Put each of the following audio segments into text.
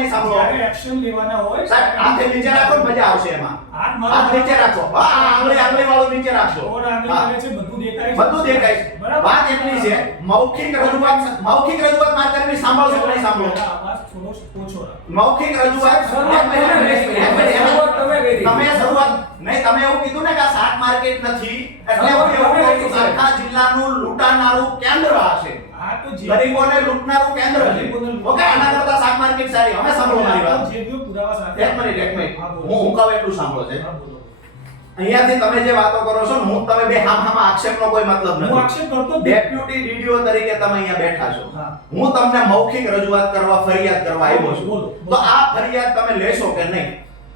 નહીં સાંભળો. એક્શન લેવાના હોય સાહેબ હાથે નીચે રાખો મજા આવશે એમાં. હાથ મારો- હાથ નીચે રાખો. હા આંગળી આંગળી વાળો નીચે રાખો ઓર આંગળી હા. છે બધું દેખાય બધું દેખાય વાત એટલી છે. મૌખિક રજૂઆત મૌખિક રજૂઆત કરવી સાંભળશો નહીં સાંભળો? થોડો ઓછો રાખો. મૌખિક રજૂઆત તમે શરૂઆત નહીં તમે એવું કીધું ને કે આ શાક માર્કેટ નથી એટલે હું એવું કહું છું આખા જિલ્લાનું લૂંટાનારું કેન્દ્ર હશે આ તો જે ગરીબોને લૂંટનારું કેન્દ્ર છે. ઓકે આના કરતા શાક માર્કેટ સારી. હવે સાંભળો મારી વાત. જે પુરાવા સાથે એક મિનિટ એક મિનિટ. હું હું કહું એટલું સાંભળો છે. અહીંયાથી તમે જે વાતો કરો છો હું તમે બે હામ હામ આક્ષેપનો કોઈ મતલબ હું નથી. આક્ષેપ કરતો ડેપ્યુટી ડીડીઓ તરીકે તમે અહીંયા બેઠા છો. હું. તમને મૌખિક રજૂઆત કરવા ફરિયાદ કરવા આવ્યો છું. તો આ ફરિયાદ તમે લેશો કે નહીં?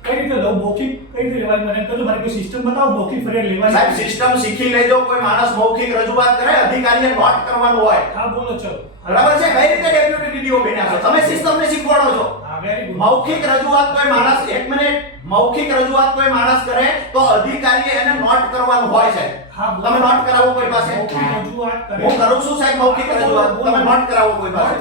કઈ રીતે લઉં મૌખિક કઈ રીતે લેવાની? મને કહો મારી કોઈ સિસ્ટમ બતાવો મૌખિક ફરિયાદ લેવાની સાહેબ સિસ્ટમ શીખી લેજો. કોઈ માણસ મૌખિક રજૂઆત કરે અધિકારીએ નોટ કરવાનું હોય. હા બોલો ચલો. બરાબર છે? કઈ રીતે ડેપ્યુટી ડીડીઓ બન્યા છો? તમે સિસ્ટમને શીખવાડો છો. મૌખિક રજૂઆત કોઈ માણસ એક મિનિટ મૌખિક રજૂઆત કોઈ માણસ કરે તો અધિકારીએ એને નોટ કરવાનું હોય છે તમે નોટ કરાવો કોઈ પાસે? મૌખિક રજૂઆત કરે. હું કરું છું સાહેબ મૌખિક રજૂઆત. તમે નોટ કરાવો કોઈ પાસે?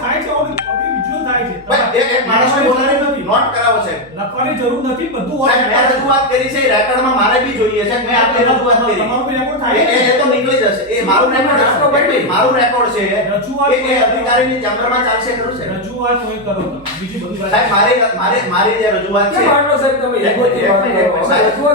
થાય છે. ઓલી ઓલી વિઝ્યુઅલ થાય છે એક એક માણસને બોલાવી નથી. નોટ કરાવો છે લખવાની જરૂર નથી બધું હોય મેં રજૂઆત કરી છે રેકોર્ડમાં મારે બી જોઈએ છે મેં આટલી રજૂઆત કરી. તમારું બી રેકોર્ડ એ થાય એ- એ તો નીકળી જશે. એ મારું રેકોર્ડ મારું રેકોર્ડ છે. રજૂઆત એ અધિકારીની ચેમ્બરમાં ચાલશે ખરું છે રજૂઆત હોય કરો તમે બીજી બધી વાત સાહેબ મારી મારે મારે જે રજૂઆત છે આટલો સાહેબ તમે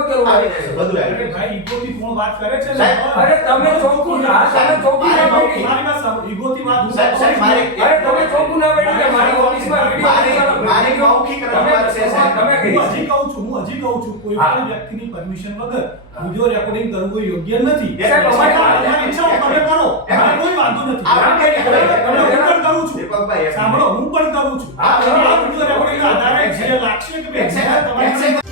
કરવા આવી જશે, બધું આવે. ભાઈ ઈગોથી કોણ વાત કરે છે ને સાહેબ, અરે તમે ચોખ્ખું ના, તમે ચોખ્ખું ના મારી બેઠી. મારી વાત સાંભળો ઈગોથી વાત સાહેબ, સાહેબ, મારી- અરે તમે ચોકુ ના બેઠી કે મારી ઓફિસમાં વીડિયો મારી- મારી મૌખિક રજૂઆત છે, સાહેબ. તમે કરી હજી કહું છું હું હજી કહું છું કોઈ પણ વ્યક્તિની પરમિશન વગર વિડિયો રેકોર્ડિંગ કરવું યોગ્ય નથી. તમે કરો કોઈ વાંધો નથી. કરી, હું પણ કરું છું. સાંભળો હું પણ કરું છું. આ વિડિયો રેકોર્ડિંગ આધારે જે લાગશે કે તમારી.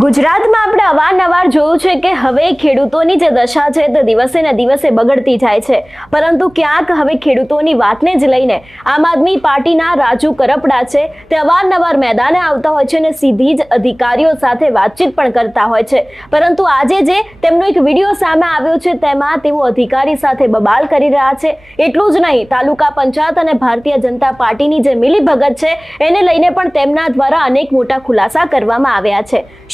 ગુજરાતમાં આપણે અવારનવાર જોયું છે કે હવે ખેડૂતોની જે દશા છે તે દિવસે ને દિવસે બગડતી જાય છે. પરંતુ ક્યાંક હવે ખેડૂતોની વાતને જ લઈને આમ આદમી પાર્ટીના રાજુ કરપડા છે તે અવારનવાર મેદાને આવતા હોય છે અને સીધી જ અધિકારીઓ સાથે વાતચીત પણ કરતા હોય છે. પરંતુ આજે જે તેમનો એક વીડિયો સામે આવ્યો છે તેમાં તેઓ અધિકારી સાથે બબાલ કરી રહ્યા છે. એટલું જ નહીં, તાલુકા પંચાયત અને ભારતીય જનતા પાર્ટીની જે મિલીભગત છે, એને લઈને પણ તેમના દ્વારા અનેક મોટા ખુલાસા કરવામાં આવ્યા છે.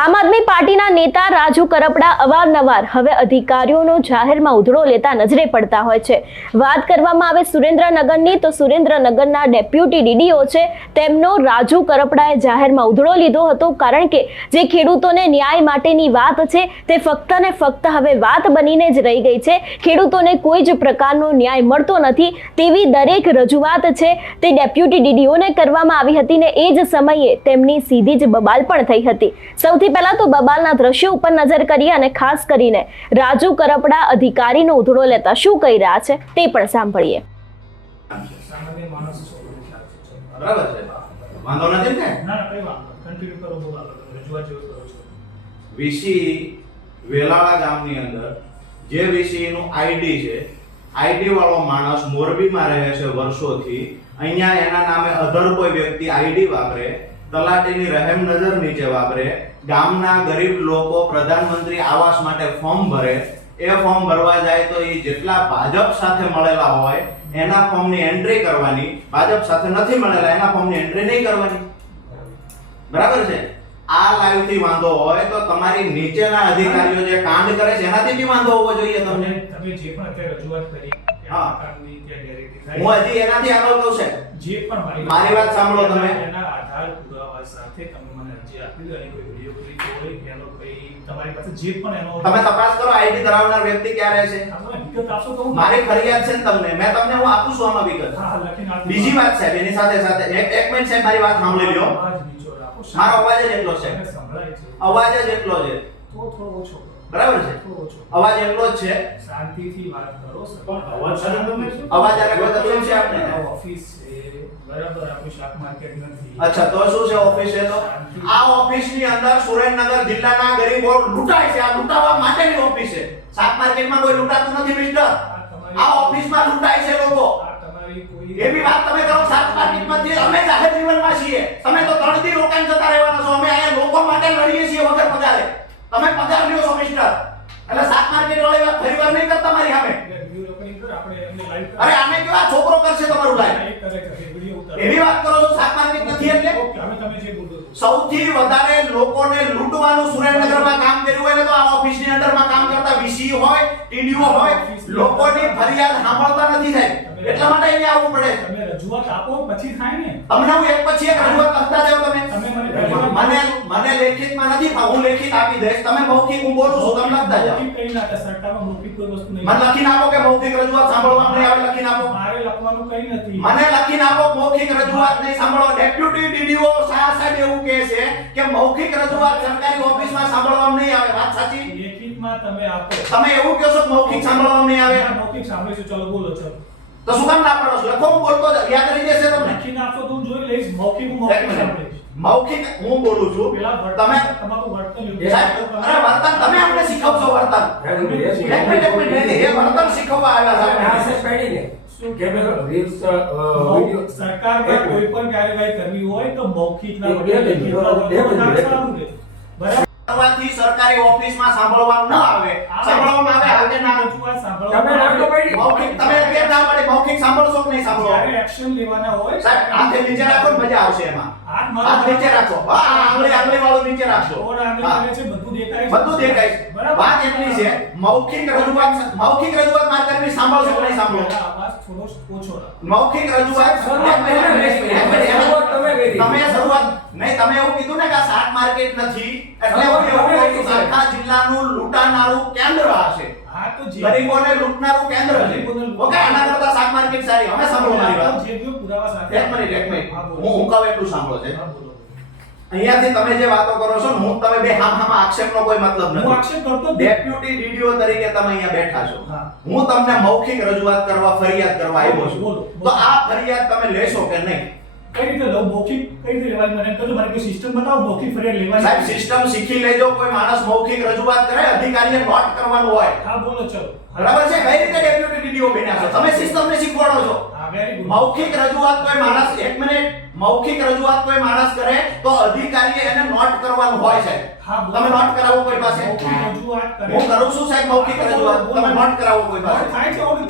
આમ આદમી પાર્ટીના નેતા રાજુ કરપડા અવારનવાર હવે અધિકારીઓનો જાહેરમાં ઉધડો લેતા નજરે પડતા હોય છે. વાત કરવામાં આવે સુરેન્દ્રનગરની તો સુરેન્દ્રનગરના ડેપ્યુટી ડીડીઓ છે તેમનો રાજુ કરપડાએ જાહેરમાં ઉધડો લીધો હતો કારણ કે જે ખેડૂતોને ન્યાય માટેની વાત છે તે ફક્ત ને ફક્ત હવે વાત બનીને જ રહી ગઈ છે. ખેડૂતોને કોઈ જ પ્રકારનો ન્યાય મળતો નથી તેવી દરેક રજૂઆત છે તે ડેપ્યુટી ડીડીઓને કરવામાં આવી હતી ને એ જ સમયે તેમની સીધી જ બબાલ પણ થઈ હતી. સૌથી પહેલા તો બબાલના દ્રશ્યો ઉપર નજર કરીએ અને ખાસ કરીને રાજુ કરપડા અધિકારીનો ઉધડો લેતા શું કહી રહ્યા છે તે પણ સાંભળીએ. સામાન્ય માણસ છો મને ખ્યાલ છે ચલો. બરાબર છે. વાંધો નથી ને? ના ના કઈ વાંધો કન્ટિન્યુ કરો બોલો આગળ. રજૂઆત જેવું કરો છો. વીસી વેલાળા ગામની અંદર જે વીસી નું આઈડી છે આઈડી વાળો માણસ મોરબીમાં રહે છે વર્ષોથી. અહીંયા એના નામે અધર કોઈ વ્યક્તિ આઈડી વાપરે તલાટીની રહેમ નજર નીચે વાપરે ગામના ગરીબ લોકો પ્રધાનમંત્રી આવાસ માટે ફોર્મ ભરે. એ ફોર્મ ભરવા જાય તો એ જેટલા ભાજપ સાથે મળેલા હોય એના ફોર્મની એન્ટ્રી કરવાની. ભાજપ સાથે નથી મળેલા એના ફોર્મની એન્ટ્રી નહીં કરવાની. બરાબર છે? આ લાઈવથી વાંધો હોય તો તમારી નીચેના અધિકારીઓ જે કાંડ કરે છે એનાથી બી વાંધો હોવો જોઈએ તમને. તમે જે પણ અત્યારે રજૂઆત કરી હા. હજી એનાથી આગળ કહું છે. જે પણ મારી વાત સાંભળો તમે. એના આધાર પુરાવા સાથે તમે મને અરજી આપી દો અને કોઈ વીડિયો ક્લિપ હોય કે એનો કોઈ તમારી પાસે જે પણ એનો તમે તપાસ કરો આઈડી ધરાવનાર વ્યક્તિ ક્યાં રહે છે? તમે વિગત આપશો તો મારી ફરિયાદ છે ને તમને. મેં તમને હું આપું છું આમાં વિગત. હા, લખીને આપી બીજી વાત સાહેબ એની સાથે સાથે એક એક મિનિટ સાહેબ મારી વાત સાંભળી લ્યો. મારો અવાજ જ એટલો છે. છે. અવાજ જ એટલો છે. તો થોડો ઓછો. બરાબર છે. અવાજ એટલો જ છે. શાંતિથી વાત કરો પણ અવાજ? અવાજ આને કોઈ તકલીફ છે આપને? ઓફિસ છે. બરાબર આપણી શાક માર્કેટ નથી. અચ્છા તો શું છે ઓફિસ છે તો આ ઓફિસની અંદર સુરેન્દ્રનગર જિલ્લાના ગરીબો લૂંટાય છે. આ લૂંટાવા માટેની ઓફિસ છે. શાક માર્કેટમાં કોઈ લૂંટાતું નથી મિસ્ટર. આ ઓફિસમાં લૂંટાય છે લોકો. આ તમારી કોઈ એવી વાત તમે કરો શાક માર્કેટમાં જે અમે જાહેર જીવનમાં છીએ તમે તો ત્રણ દી રોકાણ જતા રહેવાના છો. અમે અહીંયા લોકો માટે લડીએ છીએ વગર પગારે. તમે પગાર લ્યો છો એટલે શાક માર્કેટ વાળા ફરી વાર નહીં કરતા મારી સામે? અરે આને કેવા છોકરો કરશે તમારું લાઈવ એવી વાત કરો છો શાક માર્કેટ નથી એટલે? સૌથી વધારે લોકોને લૂંટવાનું સુરેન્દ્રનગરમાં કામ કર્યું હોય ને તો આ ઓફિસની અંદરમાં કામ કરતા વીસી હોય ટીડીઓ હોય લોકોની ફરિયાદ સાંભળતા નથી સાહેબ એટલા માટે અહીંયા આવવું પડે. તમે રજૂઆત આપો પછી થાય ને. તમને હું એક પછી એક રજૂઆત કરતા જાવ તમે. મને મને લેખિતમાં નથી. હું લેખિત આપી દઈશ. તમે મૌખિક હું બોલું છું તમે લખતા જાવ કઈ ના થાય સરકારમાં મૌખિક કોઈ વસ્તુ નહીં. મને લખીને આપો કે મૌખિક રજૂઆત સાંભળવા મને આવે લખીને આપો. મારે લખવાનું કઈ નથી. મને લખીને આપો મૌખિક રજૂઆત નહીં સાંભળો ડેપ્યુટી ડીડીઓ શાહ સાહેબ એવું કહે છે કે મૌખિક રજૂઆત સરકારી ઓફિસમાં સાંભળવામાં નહીં આવે. વાત સાચી? લેખિતમાં તમે આપો. તમે એવું કહો છો મૌખિક સાંભળવામાં નહીં આવે? મૌખિક સાંભળીશું. ચલો બોલો ચલો. તો શું કામ ના પાડો છો? લખો હું બોલતો યાદ રહી જશે તમને. લખી નાખો તો હું જોઈ લઈશ. મૌખિક હું મૌખિક મૌખિક હું બોલું છું. પેલા તમે તમારું વર્તન યોગ્ય અરે વર્તન તમે અમને શીખવશો વર્તન. એક મિનિટ એક મિનિટ. એ વર્તન શીખવવા આવ્યા છે આ આપણે. છે પેઢીને. શું કે સરકાર કોઈ પણ કાર્યવાહી કરવી હોય તો મૌખિક ના સારું. બરાબર? કરવાથી સરકારી ઓફિસમાં સાંભળવામાં ન આવે. સાંભળવામાં આવે આજે ના. તમે. મૌખિક તમે કેમ ના પાડી મૌખિક સાંભળશો કે નહીં સાંભળો? જ્યારે એક્શન લેવાના હોય સાહેબ હાથે નીચે રાખો મજા આવશે એમાં. હાથ નીચે રાખો. હા આંગળી આંગળી વાળું નીચે રાખો ઓર આંગળી હા. છે બધું દેખાય બધું દેખાય બરાબર. વાત એટલી છે મૌખિક રજૂઆત મૌખિક રજૂઆત માત્ર સાંભળશો કે નહીં સાંભળો? થોડો ઓછો મૌખિક રજૂઆત શરૂઆત એક મિનિટ, એક મિનિટ, એક મિનિટ, એક મિનિટ. શરૂઆત તમે શરૂઆત નહીં તમે એવું કીધું ને કે આ શાક માર્કેટ નથી. એટલે હું એવું કહું છું આખા જિલ્લાનું લૂંટાનારું કેન્દ્ર આ ગરીબોને લૂંટનારું કેન્દ્ર છે. ઓકે આના કરતા શાક માર્કેટ સારી. હવે સાંભળો મારી વાત. જે પુરાવા સાથે એક મિનિટ એક મિનિટ. હું હું કહું એટલું સાંભળો છે. અહીંયાથી તમે જે વાતો કરો છો હું તમે બે હામ હામ આક્ષેપનો કોઈ મતલબ હું આક્ષેપ કરતો ડેપ્યુટી ડીડીઓ તરીકે તમે અહીંયા બેઠા છો. હા. હું તમને મૌખિક રજૂઆત કરવા ફરિયાદ કરવા આવ્યો છું. તો આ ફરિયાદ તમે લેશો કે નહીં? કઈ રીતે લઉં? મૌખિક કઈ રીતે લેવાની મને કહો મારી કોઈ સિસ્ટમ બતાવો મૌખિક ફરિયાદ લેવાની. સાહેબ સિસ્ટમ શીખી લેજો. કોઈ માણસ મૌખિક રજૂઆત કરે અધિકારીએ નોટ કરવાનું હોય. હા બોલો ચલો. બરાબર છે? કઈ રીતે ડેપ્યુટી ડીડીઓ બન્યા છો તમે સિસ્ટમને શીખવાડો છો? હા મૌખિક રજૂઆત કોઈ માણસ એક મિનિટ મૌખિક રજૂઆત કોઈ માણસ કરે તો અધિકારીએ એને નોટ કરવાનું હોય સાહેબ તમે નોટ કરાવો કોઈ પાસે? હું કરું છું સાહેબ મૌખિક રજૂઆત. તમે નોટ કરાવો કોઈ પાસે? થાય છે ઓલી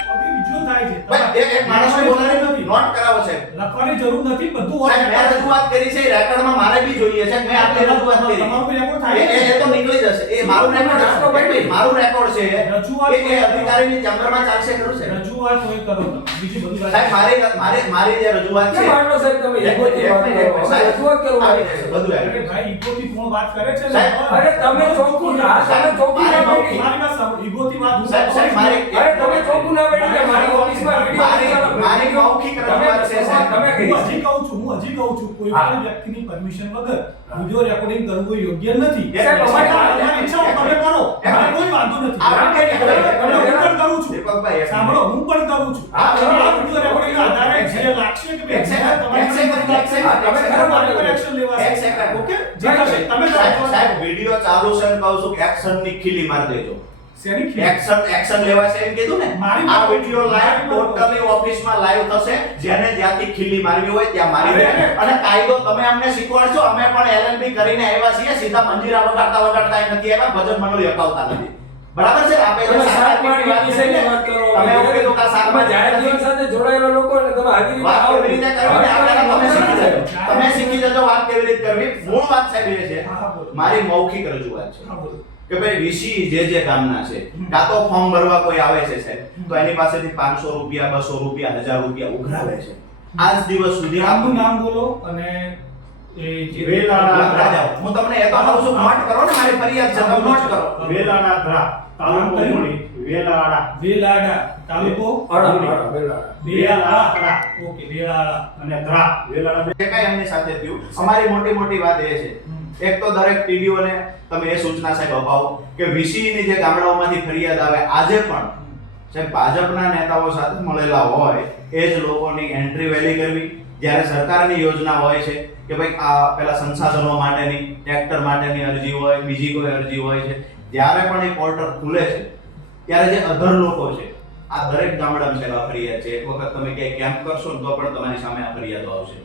થાય છે. એક એક માણસને નથી. નોટ કરાવો છે લખવાની જરૂર નથી બધું મેં રજૂઆત કરી છે રેકોર્ડમાં મારે બી જોઈએ છે. મેં આટલી રજૂઆત કરી. તમારું રેકોર્ડ એ થાય એ- એ તો નીકળી જશે. એ મારું રેકોર્ડ છે. મારું રેકોર્ડ છે. રજૂઆત એ અધિકારીની ચેમ્બરમાં ચાલશે ખરું છે રજૂઆત હોય કરો બીજી બધું સાહેબ મારે મારે મારે જે રજૂઆત છે કેમ સાહેબ તમે એક ઈગોથી કરો? રજૂઆત સાહેબ. આવી જશે, બધું આવે ભાઈ ઈગોથી કોણ વાત કરે છે સાહેબ, અરે તમે ચોખ્ખું ના, તમે ચોકુ ના બેઠી. મારી વાત ઈગોથી વાત સાહેબ, સાહેબ, મારે અરે તમે ચોખ્ખું ના બેઠી કે મારી ઓફિસમાં મારી- મારી મૌખિક રજૂઆત છે, સાહેબ. તમે કહી કહું છું હું હજી કહું છું કોઈ પણ વ્યક્તિની પરમિશન વગર વિડિયો રેકોર્ડિંગ કરવું યોગ્ય નથી. તમે કરો. કોઈ વાંધો નથી. હું પણ કરું. છું. સાંભળો હું પણ કરું છું. વિડિયો રેકોર્ડિંગ આધારે જે લાગશે કે બે તમે એક સેકન્ડ. વાત એક્શન લેવાશે એક સેકન્ડ. ઓકે જે તમે સાહેબ, કરો. વીડિયો ચાલુ છે કહું છું કે એક્શનની ખીલી મારી દેજો. શેની? એક્શન એક્શન લેવાશે એમ કીધું ને? મારી આ વિડિયો લાઈવ ટોટલી ઓફિસમાં લાઈવ થશે. જેને જ્યાંથી ખીલી મારવી હોય ત્યાં મારી અને કાયદો તમે અમને શીખવાડશો અમે પણ એલએલબી કરીને આવ્યા છીએ. સીધા મંજીરા વગાડતા વગાડતા નથી આવ્યા ભજન મંડળી અપાવતા નથી. બરાબર છે? આપણે તમે શાક વાત છે ને, વાત કરો. તમે એવું કીધું કે આ શાક તમે જાહેર જીવન સાથે જોડાયેલા લોકો એટલે તમે હાજરી વાત આવો. કેવી રીતે કરવી? ને આ તમે શીખી જજો. તમે શીખી જજો વાત કેવી રીતે કરવી. મૂળ વાત સાહેબ એ છે. મારી મૌખિક રજૂઆત છે. કે ભાઈ વીસી જે જે કામના છે કાં તો ફોર્મ ભરવા કોઈ આવે છે સાહેબ તો એની પાસેથી પાંચસો રૂપિયા બસો રૂપિયા હજાર રૂપિયા ઉઘરાવે છે. આજ દિવસ સુધી ગામનું નામ બોલો અને એ જે વેલાળા. લખતા જાઓ. હું તમને એ તો કહું છું નોટ કરો ને? મારી ફરિયાદ છે નોટ કરો. વેલાના ધરા તાલુકો વેલાડા. વેલાડા તાલુકો? અડા, અડા, વેલા. ઓકે વેલાળા અને ધરા વેલાડા જે કાંઈ એમની સાથે થયું. અમારી મોટી મોટી વાત એ છે. એક તો દરેક પીડીઓને તમે એ સૂચના સાહેબ અપાવો કે વીસીની જે ગામડાઓમાંથી ફરિયાદ આવે, આજે પણ સાહેબ ભાજપના નેતાઓ સાથે મળેલા હોય, એ જ લોકોની એન્ટ્રી વહેલી કરવી. જ્યારે સરકારની યોજના હોય છે કે ભાઈ આ પેલા સંસાધનો માટેની ટ્રેક્ટર માટેની અરજી હોય, બીજી કોઈ અરજી હોય છે, જ્યારે પણ એ પોર્ટલ ખુલે છે, ત્યારે જે અધર લોકો છે, આ દરેક ગામડામાં સેવા ફરિયાદ છે. એક વખત તમે ક્યાંય કેમ્પ કરશો તો પણ તમારી સામે આ ફરિયાદો આવશે.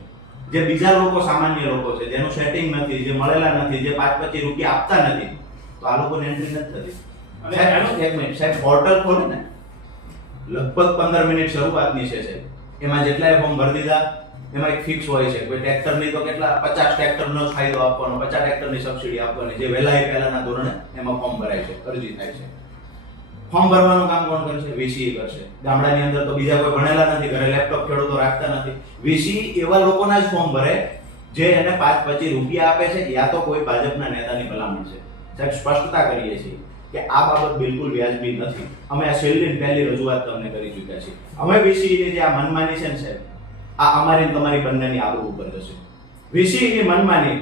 જે બીજા લોકો સામાન્ય લોકો છે જેનું સેટિંગ નથી જે મળેલા નથી જે પાંચ પચીસ રૂપિયા આપતા નથી તો આ લોકોને એન્ટ્રી નથી થતી. અને એનો એક મિનિટ સાહેબ પોર્ટલ ખોલે ને? લગભગ પંદર મિનિટ શરૂઆતની છે સાહેબ. એમાં જેટલાય ફોર્મ ભરી દીધા એમાં એક ફિક્સ હોય છે કોઈ ટ્રેક્ટરની તો કેટલા પચાસ ટ્રેક્ટરનો ફાયદો આપવાનો પચાસ ટ્રેક્ટરની સબસિડી આપવાની જે વહેલા પહેલાના ધોરણે એમાં ફોર્મ ભરાય છે અરજી થાય છે. ફોર્મ ભરવાનું કામ કોણ કરશે વીસીએ કરશે ગામડાની અંદર તો બીજા કોઈ ભણેલા નથી, ઘરે લેપટોપ ખેડૂતો રાખતા નથી. વીસી એવા લોકોના જ ફોર્મ ભરે, જે એને પાંચ પચીસ રૂપિયા આપે છે, યા તો કોઈ ભાજપના નેતાની ભલામણ છે. સાહેબ, સ્પષ્ટતા કરીએ છીએ કે આ બાબત બિલકુલ વ્યાજબી નથી. અમે આ છેલ્લી પહેલી રજૂઆત તમને કરી ચૂક્યા છીએ. અમે વીસીની જે આ મનમાની છે ને સાહેબ, આ અમારી તમારી બંનેની આબરૂ ઉપર જશે. વીસીની મનમાની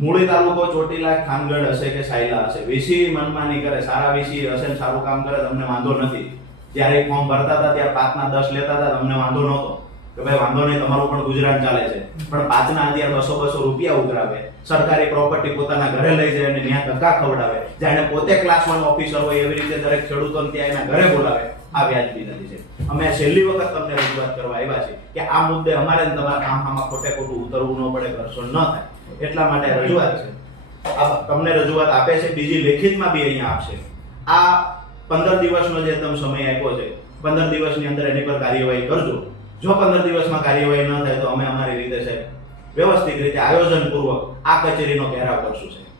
મૂળી તાલુકો ચોટીલા, ખાનગઢ હશે કે સાયલા હશે? વીસી મનમાની કરે, સારા વીસી હશે ને સારું કામ કરે, તમને વાંધો નથી. જ્યારે ફોર્મ ભરતા હતા, ત્યારે પાંચના દસ લેતા હતા, તમને વાંધો નહોતો. કે ભાઈ, વાંધો નહીં, તમારું પણ ગુજરાન ચાલે છે. પણ પાંચના અત્યારે બસો બસો રૂપિયા ઉઘરાવે. સરકારી પ્રોપર્ટી પોતાના ઘરે લઈ જાય અને ત્યાં ધક્કા ખવડાવે. જાણે પોતે ક્લાસ વન ઓફિસર હોય એવી રીતે દરેક ખેડૂતોને ત્યાં એના ઘરે બોલાવે. આ વ્યાજબી નથી છે. અમે છેલ્લી વખત તમને રજૂઆત કરવા આવ્યા છે કે આ મુદ્દે અમારે તમારા કામ આમાં ખોટે ખોટું ઉતરવું ન પડે, ઘર્ષણ ન થાય. એટલા માટે રજૂઆત છે. તમને રજૂઆત આપે છે બીજી લેખિતમાં બી અહીંયા આપશે. આ પંદર દિવસનો જે તમે સમય આપ્યો છે પંદર દિવસની અંદર એની પર કાર્યવાહી કરજો. જો પંદર દિવસમાં કાર્યવાહી ન થાય તો અમે અમારી રીતે સાહેબ વ્યવસ્થિત રીતે આયોજનપૂર્વક આ કચેરીનો ઘેરાવ કરશું સાહેબ.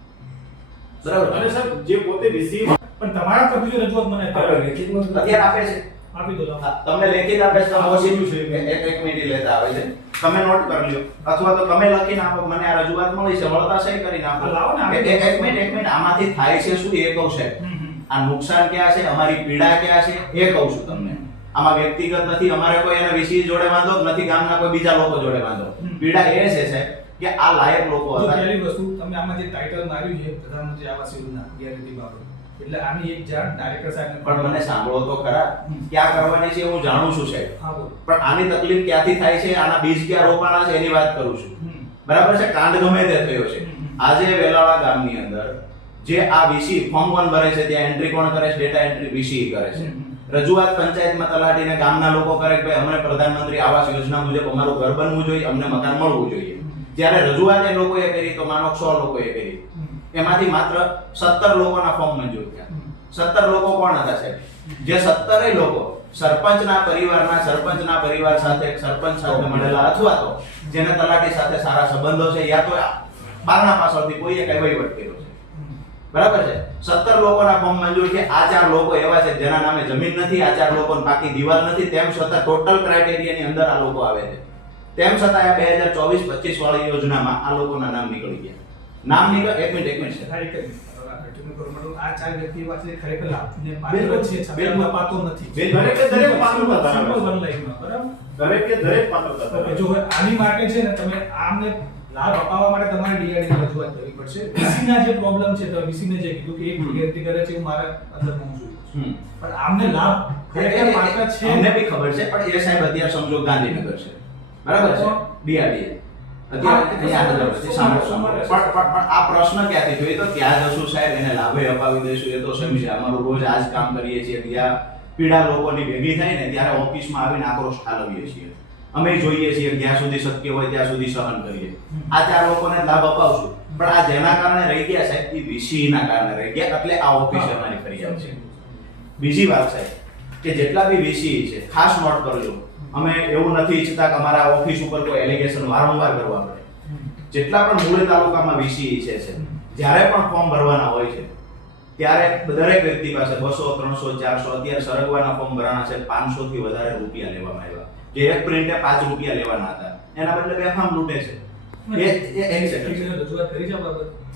બરાબર? અને સાહેબ જે પોતે રિસીવ પણ તમારા તરફથી રજૂઆત મને અત્યારે આપે છે. આપી દો તમે. તમને લેખિત છે હા, ઓછી છે. એક એક મિનિટ લેતા આવે છે. તમે નોટ કરી લ્યો. અથવા તો તમે લખીને આપો મને આ રજૂઆત મળી છે મળતા સહી કરી નાખો લાવો ને, એક એક- મિનિટ એક મિનિટ આમાંથી થાય છે શું? એ કહું હમ. આ નુકસાન ક્યાં છે? અમારી પીડા ક્યાં છે? એ કહું છું તમને. આમાં વ્યક્તિગત નથી અમારે કોઈ એના વિષય જોડે વાંધો નથી ગામના કોઈ બીજા લોકો જોડે વાંધો. પીડા એ છે સાહેબ કે આ લાયક લોકો હતા. પહેલી વસ્તુ તમે આમાં જે ટાઇટલ માર્યું છે પ્રધાનમંત્રી આવાસ યોજના ગેરરીતિ બાબત. એટલે આની એક જાણ ડાયરેક્ટર સાહેબને પણ મને સાંભળો તો ખરા. ક્યાં કરવાની છે હું જાણું છું સાહેબ. પણ આની તકલીફ ક્યાંથી થાય છે? આના બીજ ક્યાં રોપાણા છે એની વાત કરું છું. બરાબર છે? કાંડ ગમે તે થયો છે. આજે વેલાળા ગામની અંદર જે આ વીસી ફોર્મ વન ભરે છે ત્યાં એન્ટ્રી કોણ કરે છે? ડેટા એન્ટ્રી વીસી કરે છે. રજૂઆત પંચાયતમાં તલાટીને ગામના લોકો કરે કે ભાઈ અમને પ્રધાનમંત્રી આવાસ યોજના મુજબ અમારું ઘર બનવું જોઈએ અમને મકાન મળવું જોઈએ. જ્યારે રજૂઆત એ લોકોએ કરી તો માનો સો લોકોએ કરી. એમાંથી માત્ર સત્તર લોકોના ફોર્મ મંજૂર થયા. સત્તર લોકો કોણ હતા સાહેબ? જે સત્તરે લોકો સરપંચના પરિવારના સરપંચના પરિવાર સાથે સરપંચ સાથે મળેલા અથવા તો જેને તલાટી સાથે સારા સંબંધો છે યા તો બારના પાછળથી કોઈએ કઈ વહીવટ કર્યો છે. બરાબર છે? સત્તર લોકોના ફોર્મ મંજૂર છે. આ ચાર લોકો એવા છે જેના નામે જમીન નથી આ ચાર લોકો પાકી દિવાલ નથી તેમ છતાં ટોટલ ક્રાઇટેરિયાની અંદર આ લોકો આવે છે. તેમ છતાં આ બે હજાર ચોવીસ પચીસ વાળી યોજનામાં આ લોકોના નામ નીકળી ગયા. નામ નીકળ એક મિનિટ એક મિનિટ છે હા, એક આ ચાર વ્યક્તિ જે ખરેખર લાભને પાત્ર છે છતાં પાતો નથી. દરેક દરેક પાત્રતા બરાબર? દરેકે દરેક પાત્રતા જો. આની માટે છે ને તમે આમને લાભ અપાવવા માટે તમારે DRD ની રજૂઆત કરવી પડશે. VC જે પ્રોબ્લેમ છે તો VC જે કીધું કે એક. કરે છે એવું મારા અંદર હોવું જોઈએ. પણ આમને લાભ ખરેખર પાત્ર છે? અમને બી ખબર છે પણ એ સાહેબ અત્યારે સમજો ગાંધીનગર છે. બરાબર છે? કોણ? આ પ્રશ્ન ક્યાંથી જોઈએ? તો ત્યાં જશું સાહેબ એને લાભે અપાવી દઈશું. એ તો સમજે અમારું રોજ આ જ કામ કરીએ છીએ. ત્યાં પીડા લોકોની ભેગી થાય ને ત્યારે ઓફિસમાં આવીને આક્રોશ ઠાલવીએ છીએ. અમે જોઈએ છીએ જ્યાં સુધી શક્ય હોય ત્યાં સુધી સહન કરીએ. આ ચાર લોકોને લાભ અપાવશું. પણ આ જેના કારણે રહી ગયા સાહેબ એ વીસીના કારણે રહી ગયા. એટલે આ ઓફિસ અમારી ફરિયાદ છે. બીજી વાત સાહેબ કે જેટલા બી વીસી છે ખાસ નોટ કરજો અમે એવું નથી ઈચ્છતા કે અમારા ઓફિસ ઉપર કોઈ એલિગેશન વારંવાર કરવા પડે. જેટલા પણ મૂળ તાલુકામાં વીસી છે છે જ્યારે પણ ફોર્મ ભરવાના હોય છે ત્યારે દરેક વ્યક્તિ પાસે બસો ત્રણસો ચારસો અત્યારે સરગવાના ફોર્મ ભરાણા છે પાંચસો થી વધારે રૂપિયા લેવામાં આવ્યા. જે એક પ્રિન્ટે પાંચ રૂપિયા લેવાના હતા. એના બદલે બેફામ લૂંટે છે.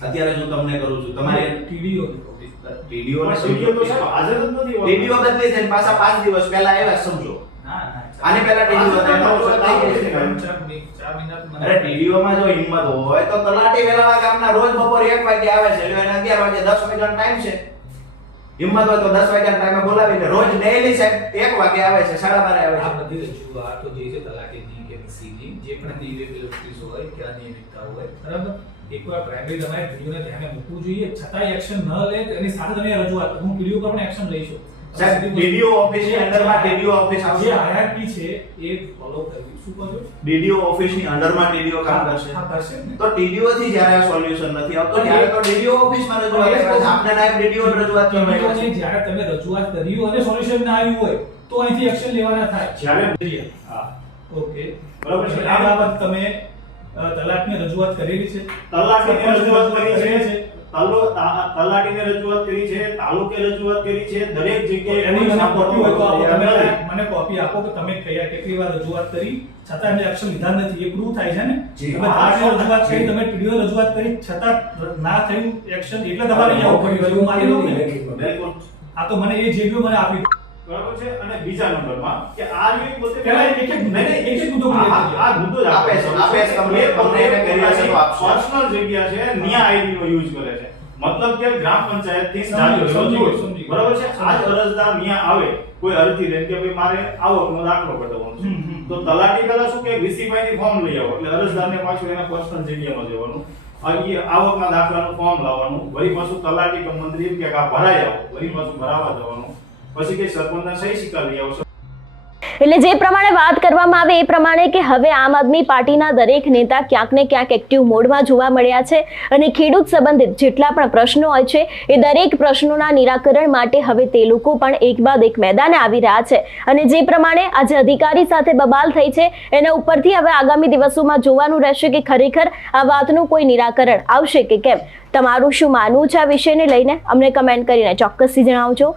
અત્યારે હું તમને કરું છું. તમારે ટીડીઓ ટીડીઓ તો હાજર જ નથી ટીડીઓ બદલી છે પાછા પાંચ દિવસ પહેલા આવ્યા સમજો. આની પહેલા ટીડીઓ હતો એનો ઓછો થઈ ગયો છે. અરે ટીડીઓમાં જો હિંમત હોય તો તલાટી વેલાવા ગામના રોજ બપોરે એક વાગે આવે છે એટલે એને અગિયાર વાગે દસ વાગ્યાનો ટાઈમ છે. હિંમત હોય તો દસ વાગ્યાના ટાઈમે બોલાવીને રોજ ડેઈલી સાહેબ એક વાગે આવે છે સાડા બારે આવે આ છે. બધી રજૂઆત તો જે છે તલાટીની કે વીસીની જે પણ irregularities હોય કે અનિયમિતતા હોય બરાબર? એકવાર પ્રાઇમરી તમારે વિડીયોને ધ્યાને મૂકવું જોઈએ. છતાંય એક્શન ન લે એની સાથે તમે રજૂઆત હું વીડિયો પર પણ એક્શન લઈશું. સાહેબ ડીડીઓ ઓફિસની અંડરમાં ડીડીઓ ઓફિસ આવશે? hierarchy છે એ ફોલો કરવી શું કહો છો? ડીડીઓ ઓફિસની અંડરમાં ડીડીઓ કામ કરશે. હા કરશે તો ડીડીઓ થી જ્યારે આ સોલ્યુશન નથી આવતો ત્યારે તો ડીડીઓ ઓફિસમાં રજૂઆત કરે છે નાયબ ડીડીઓ રજૂઆત કરવા છે. જ્યારે તમે રજૂઆત કરી હોય અને સોલ્યુશન ના આવ્યું હોય તો અહીંથી એક્શન લેવાના થાય. જ્યારે હા. ઓકે બરાબર છે. આ બાબત તમે તલાકની રજૂઆત કરેલી છે? તલાકની રજૂઆત કરી છે? તલાટીને રજૂઆત કરી છે તાલુકે રજૂઆત કરી છે દરેક જગ્યાએ એની મને કોપી હોય તો આપો તમે મને કોપી આપો કે તમે કયા કેટલી વાર રજૂઆત કરી છતાં એમને એક્શન લીધા નથી એ પ્રૂવ થાય છે ને તમે હા, રજૂઆત કરી તમે ટીડીઓ રજૂઆત કરી છતાં ના થયું એક્શન એટલે તમારે અહીંયા ઉપર છે. હું ને બિલકુલ. આ તો મને એ જે મને આપી. બરાબર છે? અને બીજા નંબરમાં કે આ વ્યક્તિ પોતે પહેલા એક એક નહીં, એક એક મુદ્દો આ- મુદ્દો આપે. છે, આપે છે, તમને- તમને એને કર્યા છે પર્સનલ જગ્યા છે ન્યા આઈડી નો યુઝ કરે છે. મતલબ કે ગ્રામ પંચાયતથી સમજી. બરાબર છે? આ જ અરજદાર ન્યા આવે કોઈ અરજી લે કે ભાઈ મારે આવકનો દાખલો કઢાવવાનો છે. તો તલાટી પહેલા શું કે વીસીભાઈ ની ફોર્મ લઈ આવો. એટલે અરજદારને પાછું એના પર્સનલ જગ્યામાં જવાનું. આવકના દાખલાનું ફોર્મ લાવવાનું. વળી પાછું તલાટી કે મંત્રી કે આ ભરાઈ આવો. વળી પાછું ભરાવા જવાનું. પછી કે સરપંચના સહી સિક્કા લઈ આવશો એટલે જે પ્રમાણે વાત કરવામાં આવે એ પ્રમાણે કે હવે આમ આદમી પાર્ટીના દરેક નેતા ક્યાંક ને ક્યાંક એક્ટિવ મોડમાં જોવા મળ્યા છે અને ખેડૂત સંબંધિત જેટલા પણ પ્રશ્નો હોય છે એ દરેક પ્રશ્નોના નિરાકરણ માટે હવે તે લોકો પણ એક બાદ એક મેદાને આવી રહ્યા છે. અને જે પ્રમાણે આજે અધિકારી સાથે બબાલ થઈ છે, એના ઉપરથી હવે આગામી દિવસોમાં જોવાનું રહેશે કે ખરેખર આ વાતનું કોઈ નિરાકરણ આવશે કે કેમ? તમારું શું માનવું છે આ વિષયને લઈને? અમને કમેન્ટ કરીને ચોક્કસથી જણાવજો.